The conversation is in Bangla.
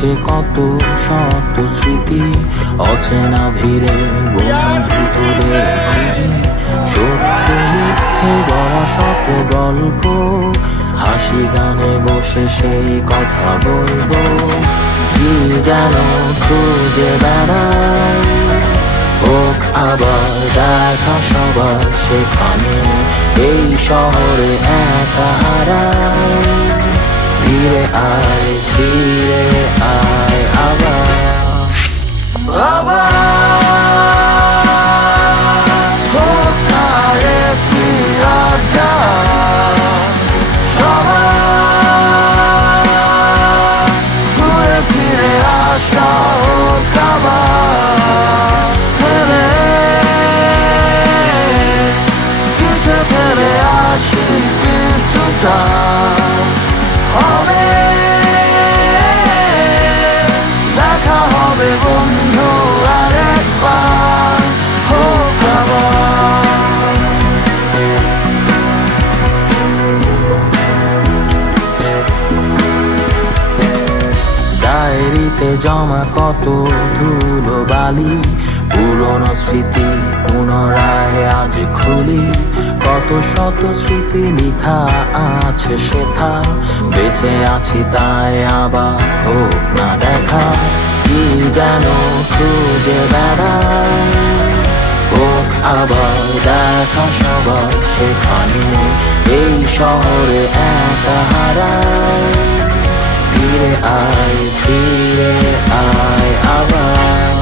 যে কত শত স্মৃতি অচেনা ভিড়ে বন্ধু তোদের খুঁজি, সত্য মিথ্যে গড়া শত গল্প, হাসি গানে বসে সেই কথা বলবো। কি যেন খুঁজে বেড়াই, হোক আবার দেখা সবার সেখানে, এই শহরে একা হারাই। ফিরে আয় আবার হোক না একটি আড্ডা, সবার ঘুরে ফিরে আসা হোক আবার। পিছে ফেলে আসি কিছুটা হবে, দেখা হবে বন্ধু আরেকবার, হোক আবার। ডায়েরিতে জমা কত ধুলো বালি, পুরনো স্মৃতি পুনরায় আজ খুলি। কত শত স্মৃতি লিখা আছে সেথা, বেঁচে আছি তাই আবার হোক না দেখা। কি যেন খুঁজে বেড়াই, হোক আবার দেখা সবার সেখানে, এই শহরে একা হারাই। ফিরে আয় আবার।